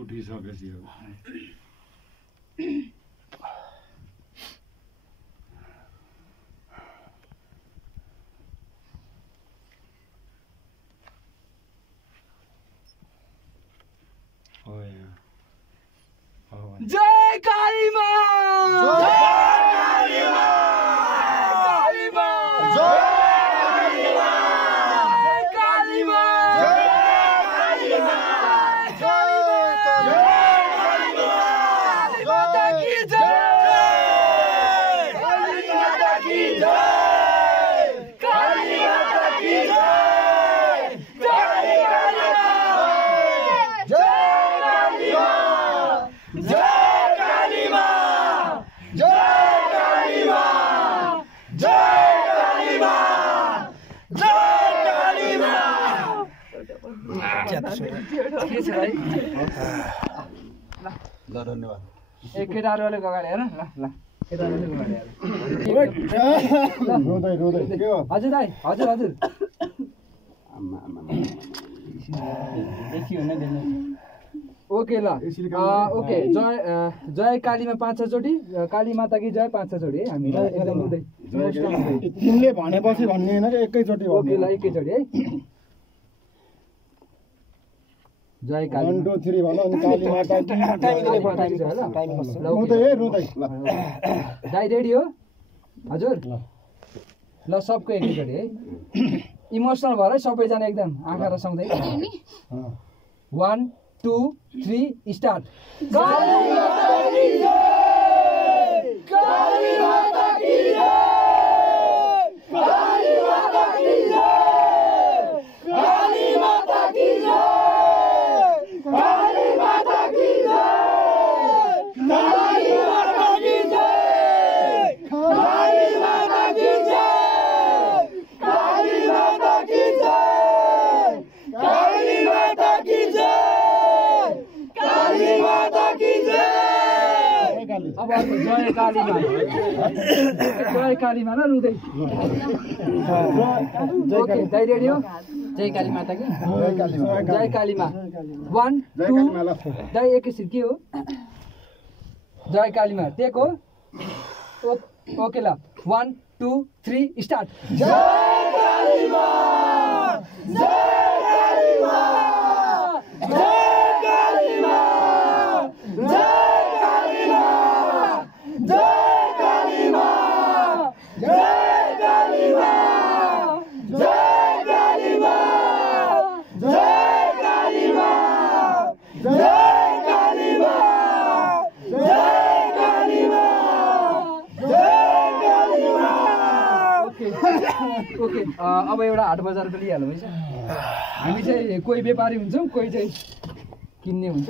उठिसकेपछि अब जय काली मां जय काली मां काली मां जय काली मां जय काली मां जय काली मां माता की जय काली माता की जय काली माता की जय काली मां जय काली मां जय काली मां जय काली मां जय काली मां जय काली मां के छ भाइ ल धन्यवाद एक केटाहरुले गगाडे हेर ल ल केटाहरुले गगाडे रोदै रोदै के हो हजुर दाइ हजुर हजुर आमा आमा देखियो न देख्नु ओके ल ओके जय जय कालीमा 5 चोटी काली माता की जय 5 चोटी है हामी एकदम रुदै तिमीले भनेपछि भन्ने हैन के एकैचोटी ओके ल एकैचोटी है जय काली 1 2 3 भन अनि काली माता की रोदै है रोदै ल दाइ रेडी हो हजुर ल सबको एकैचोटी है इमोसनल भएर सबैजना एकदम आँखा रसाउँदै 1 2 3 स्टार्ट काली माता की जय काली माता की जय काली माता की जय काली माता की जय काली माता की जय काली माता की जय काली माता की जय काली माता की जय काली माता की जय काली माता की जय अब जय काली मां जय काली मां न रुदै ओके दाइ रेडी हो जय काली माता की जय काली मां 1 2 दाइ एकैछिन के हो जय काली मां टेक हो ओके ल 1 2 3 स्टार्ट जय काली मां जय काली मां जय काली मां जय काली मां जय काली मां जय काली मां जय काली मां जय काली मां जय काली मां जय काली मां जय काली मां ओके ओके अब एउटा हाट बजारको लिइहालौँ है हामी चाहिँ कोही व्यापारी हुन्छौँ कोही चाहिँ किन्ने हुन्छ